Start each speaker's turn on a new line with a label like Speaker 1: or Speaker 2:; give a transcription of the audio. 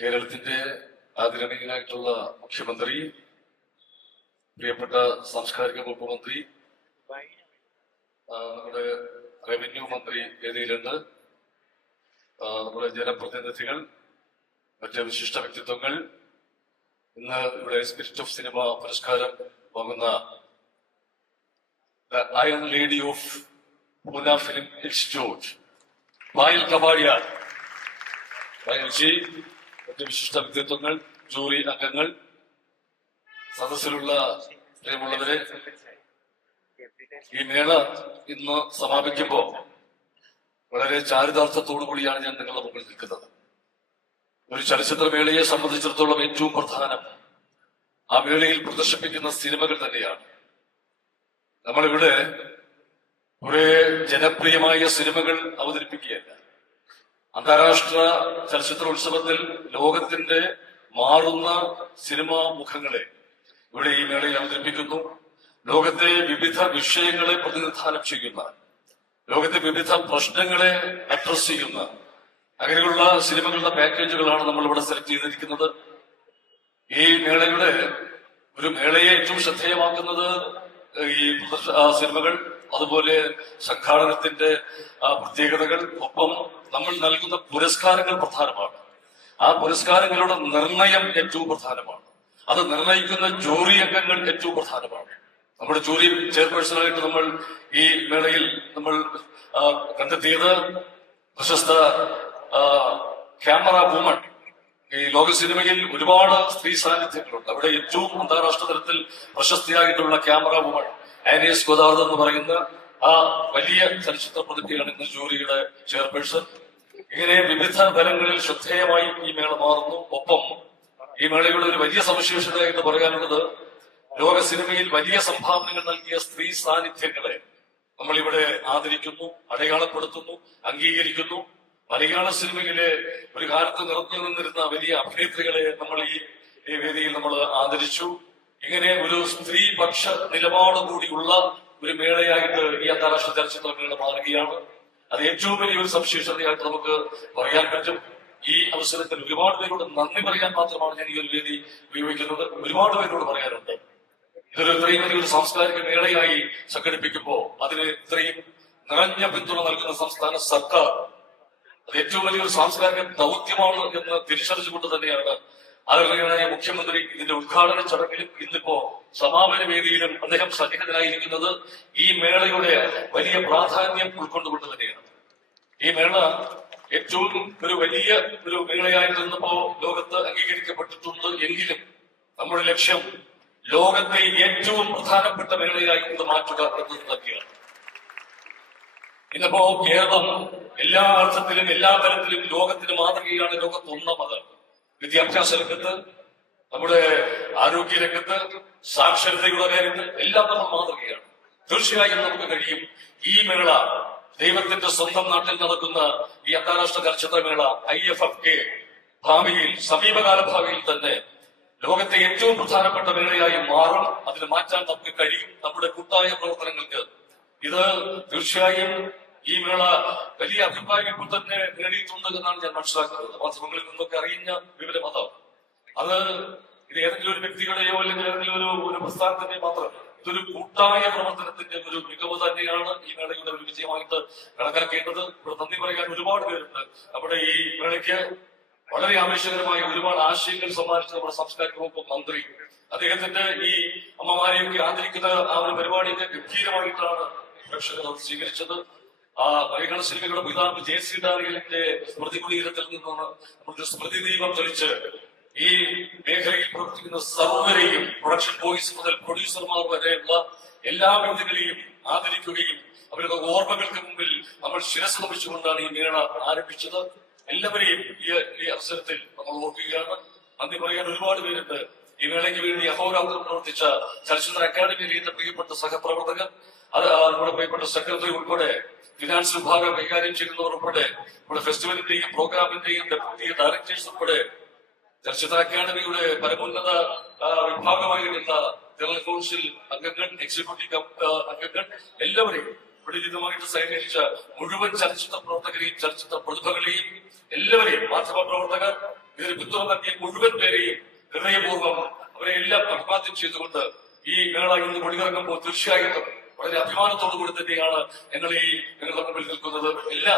Speaker 1: കേരളത്തിന്റെ ആദരണീയനായിട്ടുള്ള മുഖ്യമന്ത്രി പ്രിയപ്പെട്ട സാംസ്കാരിക വകുപ്പ് മന്ത്രി നമ്മുടെ റവന്യൂ മന്ത്രി വേദിയിലുണ്ട് നമ്മുടെ ജനപ്രതിനിധികൾ മറ്റ് വിശിഷ്ട വ്യക്തിത്വങ്ങൾ ഇന്ന് ഇവിടെ സ്പിരിറ്റ് ഓഫ് സിനിമ പുരസ്കാരം വാങ്ങുന്ന I M lady of Pune film institute Payal Kabadia. Payal ji മറ്റ് വിശിഷ്ട വ്യക്തിത്വങ്ങൾ ജൂറി അംഗങ്ങൾ സദസ്സിലുള്ള പ്രിയമുള്ളവരെ ഈ മേള ഇന്ന് സമാപിക്കുമ്പോൾ വളരെ ചാരിതാർത്ഥത്തോടു കൂടിയാണ് ഞാൻ നിങ്ങളുടെ മുമ്പിൽ നിൽക്കുന്നത് ഒരു മേളയെ സംബന്ധിച്ചിടത്തോളം ഏറ്റവും പ്രധാനം ആ മേളയിൽ പ്രദർശിപ്പിക്കുന്ന സിനിമകൾ തന്നെയാണ് നമ്മളിവിടെ കുറെ ജനപ്രിയമായ സിനിമകൾ അവതരിപ്പിക്കുകയല്ല അന്താരാഷ്ട്ര ഉത്സവത്തിൽ ലോകത്തിന്റെ മാറുന്ന സിനിമാ മുഖങ്ങളെ ഇവിടെ ഈ മേളയിൽ അവതരിപ്പിക്കുന്നു ലോകത്തെ വിവിധ വിഷയങ്ങളെ പ്രതിനിധാനം ചെയ്യുന്ന ലോകത്തെ വിവിധ പ്രശ്നങ്ങളെ അഡ്രസ് ചെയ്യുന്ന അങ്ങനെയുള്ള സിനിമകളുടെ പാക്കേജുകളാണ് നമ്മൾ ഇവിടെ സെലക്ട് ചെയ്തിരിക്കുന്നത് ഈ മേളയുടെ ഒരു മേളയെ ഏറ്റവും ശ്രദ്ധേയമാക്കുന്നത് ഈ സിനിമകൾ അതുപോലെ സംഘാടനത്തിന്റെ പ്രത്യേകതകൾ ഒപ്പം നമ്മൾ നൽകുന്ന പുരസ്കാരങ്ങൾ പ്രധാനമാണ് ആ പുരസ്കാരങ്ങളുടെ നിർണയം ഏറ്റവും പ്രധാനമാണ് അത് നിർണയിക്കുന്ന ജൂറി അംഗങ്ങൾ ഏറ്റവും പ്രധാനമാണ് നമ്മുടെ ജൂറി ചെയർപേഴ്സണായിട്ട് നമ്മൾ ഈ മേളയിൽ നമ്മൾ കണ്ടെത്തിയത് പ്രശസ്ത ക്യാമറ വുമൺ ഈ ലോക സിനിമയിൽ ഒരുപാട് സ്ത്രീ സാന്നിധ്യങ്ങളുണ്ട് അവിടെ ഏറ്റവും അന്താരാഷ്ട്ര തലത്തിൽ പ്രശസ്തിയായിട്ടുള്ള ക്യാമറ വുമൺ ആനിയസ് ഗോദാർദ് എന്ന് പറയുന്ന ആ വലിയ ചലച്ചിത്ര പ്രതിഭയാണ് ഇന്ന് ജൂറിയുടെ ചെയർപേഴ്സൺ ഇങ്ങനെ വിവിധ തലങ്ങളിൽ ശ്രദ്ധേയമായി ഈ മേള മാറുന്നു ഒപ്പം ഈ മേളയുടെ ഒരു വലിയ സവിശേഷത എന്ന് പറയാനുള്ളത് ലോക സിനിമയിൽ വലിയ സംഭാവനകൾ നൽകിയ സ്ത്രീ സാന്നിധ്യങ്ങളെ നമ്മളിവിടെ ആദരിക്കുന്നു അടയാളപ്പെടുത്തുന്നു അംഗീകരിക്കുന്നു മലയാള സിനിമയിലെ ഒരു കാലത്ത് നിറഞ്ഞു നിന്നിരുന്ന വലിയ അഭിനേത്രികളെ നമ്മൾ ഈ വേദിയിൽ നമ്മൾ ആദരിച്ചു ഇങ്ങനെ ഒരു സ്ത്രീപക്ഷ നിലപാട് കൂടിയുള്ള ഒരു മേളയായിട്ട് ഈ അന്താരാഷ്ട്ര ചലച്ചിത്ര മേള മാറുകയാണ് അത് ഏറ്റവും വലിയ ഒരു സവിശേഷതയായിട്ട് നമുക്ക് പറയാൻ പറ്റും ഈ അവസരത്തിൽ ഒരുപാട് പേരോട് നന്ദി പറയാൻ മാത്രമാണ് ഞാൻ ഈ ഒരു വേദി ഉപയോഗിക്കുന്നത് ഒരുപാട് പേരോട് പറയാനുണ്ട് ഇതൊരു ഇത്രയും വലിയൊരു സാംസ്കാരിക മേളയായി സംഘടിപ്പിക്കുമ്പോൾ അതിന് ഇത്രയും നിറഞ്ഞ പിന്തുണ നൽകുന്ന സംസ്ഥാന സർക്കാർ അത് ഏറ്റവും വലിയൊരു സാംസ്കാരിക ദൗത്യമാണ് എന്ന് തിരിച്ചറിച്ചുകൊണ്ട് തന്നെയാണ് ആദരണീയനായ മുഖ്യമന്ത്രി ഇതിന്റെ ഉദ്ഘാടന ചടങ്ങിലും ഇന്നിപ്പോ സമാപന വേദിയിലും അദ്ദേഹം സന്നിഹിതനായിരിക്കുന്നത് ഈ മേളയുടെ വലിയ പ്രാധാന്യം ഉൾക്കൊണ്ടുകൊണ്ട് തന്നെയാണ് ഈ മേള ഏറ്റവും ഒരു വലിയ ഒരു മേളയായി ഇന്നിപ്പോ ലോകത്ത് അംഗീകരിക്കപ്പെട്ടിട്ടുണ്ട് എങ്കിലും നമ്മുടെ ലക്ഷ്യം ലോകത്തെ ഏറ്റവും പ്രധാനപ്പെട്ട മേളയായി ഇത് മാറ്റുക എന്നത് തന്നെയാണ് ഇന്നിപ്പോ കേരളം എല്ലാ അർത്ഥത്തിലും എല്ലാ തരത്തിലും ലോകത്തിന് മാതൃകയാണ് ലോകത്ത് വിദ്യാഭ്യാസ രംഗത്ത് നമ്മുടെ ആരോഗ്യ രംഗത്ത് സാക്ഷരതയുടെ കാര്യത്തിൽ എല്ലാം നമ്മൾ മാതൃകയാണ് തീർച്ചയായും നമുക്ക് കഴിയും ഈ മേള ദൈവത്തിന്റെ സ്വന്തം നാട്ടിൽ നടക്കുന്ന ഈ അന്താരാഷ്ട്ര ചലച്ചിത്ര മേള ഐ എഫ് എഫ് കെ ഭാവിയിൽ സമീപകാല ഭാവിയിൽ തന്നെ ലോകത്തെ ഏറ്റവും പ്രധാനപ്പെട്ട മേളയായി മാറും അതിന് മാറ്റാൻ നമുക്ക് കഴിയും നമ്മുടെ കൂട്ടായ പ്രവർത്തനങ്ങൾക്ക് ഇത് തീർച്ചയായും ഈ മേള വലിയ അഭിപ്രായം ഇപ്പോൾ തന്നെ എന്നാണ് ഞാൻ മനസ്സിലാക്കുന്നത് മാധ്യമങ്ങളിൽ നിന്നൊക്കെ അറിയുന്ന വിവര മതം അത് ഇത് ഏതെങ്കിലും ഒരു വ്യക്തികളെയോ അല്ലെങ്കിൽ ഏതെങ്കിലും ഒരു ഒരു പ്രസ്ഥാനത്തിന്റെ മാത്രം ഇതൊരു കൂട്ടായ പ്രവർത്തനത്തിന്റെ ഒരു മികവ് തന്നെയാണ് ഈ മേളയുടെ ഒരു വിജയമായിട്ട് കണക്കാക്കേണ്ടത് ഇവിടെ നന്ദി പറയാൻ ഒരുപാട് പേരുണ്ട് അവിടെ ഈ മേളയ്ക്ക് വളരെ ആവേശകരമായ ഒരുപാട് ആശയങ്ങൾ സമ്മാനിച്ച നമ്മുടെ സാംസ്കാരിക വകുപ്പ് മന്ത്രി അദ്ദേഹത്തിന്റെ ഈ അമ്മമാരെയൊക്കെ ആദരിക്കുന്ന ആ ഒരു പരിപാടിയൊക്കെ ഗംഭീരമായിട്ടാണ് പ്രേക്ഷകർ സ്വീകരിച്ചത് ആ പഴയകാല ശില്പികളുടെ പിതാവ് ജെ സി ഡാറിയലിന്റെ സ്മൃതി കുടീരത്തിൽ നിന്നാണ് നമ്മളൊരു സ്മൃതി ദീപം തെളിച്ച് ഈ മേഖലയിൽ പ്രവർത്തിക്കുന്ന സർവരെയും പ്രൊഡക്ഷൻ ബോയ്സ് മുതൽ പ്രൊഡ്യൂസർമാർ വരെയുള്ള എല്ലാ വ്യക്തികളെയും ആദരിക്കുകയും അവരുടെ ഓർമ്മകൾക്ക് മുമ്പിൽ നമ്മൾ ശിരസ് ഈ മേള ആരംഭിച്ചത് എല്ലാവരെയും ഈ അവസരത്തിൽ നമ്മൾ ഓർക്കുകയാണ് നന്ദി പറയാൻ ഒരുപാട് പേരുണ്ട് ഈ വേളയ്ക്ക് വേണ്ടി അഹോരാത്രം പ്രവർത്തിച്ച ചലച്ചിത്ര അക്കാദമിയിൽ എന്റെ പ്രിയപ്പെട്ട സഹപ്രവർത്തകർ അത് നമ്മുടെ പ്രിയപ്പെട്ട സെക്രട്ടറി ഉൾപ്പെടെ ഫിനാൻസ് വിഭാഗം കൈകാര്യം ചെയ്യുന്നവർ ഉൾപ്പെടെ നമ്മുടെ ഫെസ്റ്റിവലിന്റെയും പ്രോഗ്രാമിന്റെയും ഡെപ്യൂട്ടി ഡയറക്ടേഴ്സ് ഉൾപ്പെടെ ചലച്ചിത്ര അക്കാദമിയുടെ പരമോന്നത വിഭാഗമായിട്ടുള്ള ജനറൽ കൗൺസിൽ അംഗങ്ങൾ എക്സിക്യൂട്ടീവ് അംഗങ്ങൾ എല്ലാവരെയും പ്രതിനിധിതമായിട്ട് സഹകരിച്ച മുഴുവൻ ചലച്ചിത്ര പ്രവർത്തകരെയും ചലച്ചിത്ര പ്രതിഭകളെയും എല്ലാവരെയും മാധ്യമ പ്രവർത്തകർ ഇതിന് പിന്തുണ നൽകിയ മുഴുവൻ പേരെയും ഹൃദയപൂർവ്വം അവരെ എല്ലാം പ്രഭാത്യം ചെയ്തുകൊണ്ട് ഈ മേള ഇന്ന് കൊടികിറങ്ങുമ്പോൾ തീർച്ചയായിട്ടും വളരെ അഭിമാനത്തോടു കൂടി തന്നെയാണ് ഞങ്ങൾ ഈ ഞങ്ങളുടെ മുമ്പിൽ നിൽക്കുന്നത് എല്ലാ